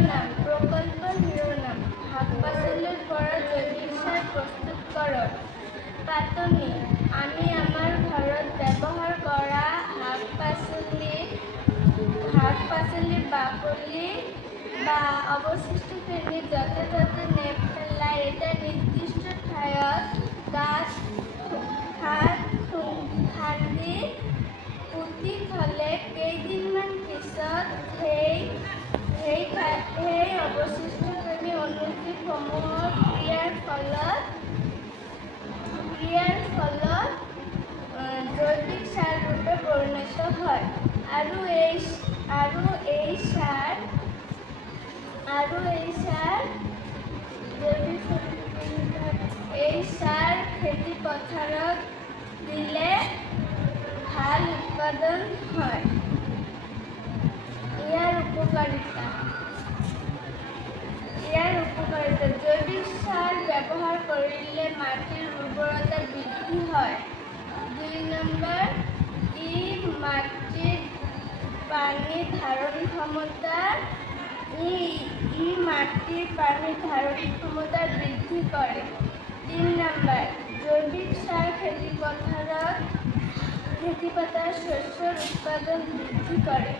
শিৰোনাম প্ৰকল্প শিৰোনাম শাক-পাচলিৰ পৰা জৈৱিক সাৰ প্ৰস্তুতকৰণ। পাতনি আমি আমাৰ ঘৰত ব্যৱহাৰ কৰা শাক-পাচলিৰ বাকলি বা অৱশিষ্টখিনি য'তে ত'তে নেপেলাই এটা নিৰ্দিষ্ট ঠাইত গাঁত খান্দি পুতি থ'লে কেইদিনমান পিছত সেই অৱশিষ্টখিনি অনুজীৱসমূহৰ ক্ৰিয়াৰ ফলত জৈৱিক সাৰ ৰূপে পৰিণত হয় আৰু এই সাৰ খেতি পথাৰত দিলে ভাল উৎপাদন হয়। ইয়াৰ উপকাৰিতা জৈৱিক সাৰ ব্যৱহাৰ কৰিলে মাটিৰ উৰ্বৰতা বৃদ্ধি হয়। ২ নম্বৰ, ই মাটিৰ পানী ধাৰণ ক্ষমতা বৃদ্ধি কৰে। ৩ নম্বৰ, জৈৱিক সাৰ খেতিপথাৰত শস্যৰ উৎপাদন বৃদ্ধি কৰে।